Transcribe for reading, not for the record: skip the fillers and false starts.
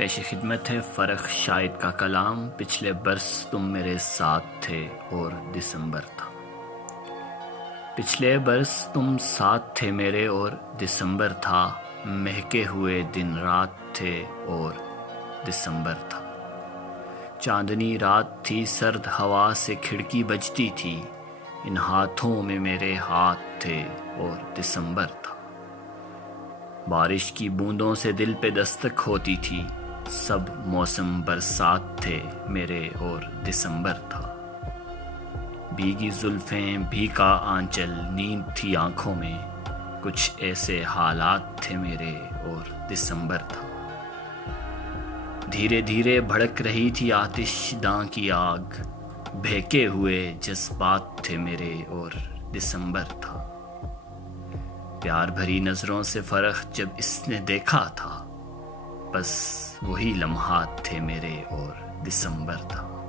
पेश खिदमत है फ़र्क शायद का कलाम। पिछले बरस तुम मेरे साथ थे और दिसंबर था। पिछले बरस तुम साथ थे मेरे और दिसंबर था। महके हुए दिन रात थे और दिसंबर था। चांदनी रात थी, सर्द हवा से खिड़की बजती थी। इन हाथों में मेरे हाथ थे और दिसंबर था। बारिश की बूंदों से दिल पे दस्तक होती थी। सब मौसम बरसात थे मेरे और दिसंबर था। भीगी जुल्फें, भीगा आंचल, नींद थी आंखों में। कुछ ऐसे हालात थे मेरे और दिसंबर था। धीरे धीरे भड़क रही थी आतिशदां की आग। बहके हुए जज्बात थे मेरे और दिसंबर था। प्यार भरी नजरों से फर्क जब इसने देखा था, बस वही लम्हात थे मेरे और दिसंबर था।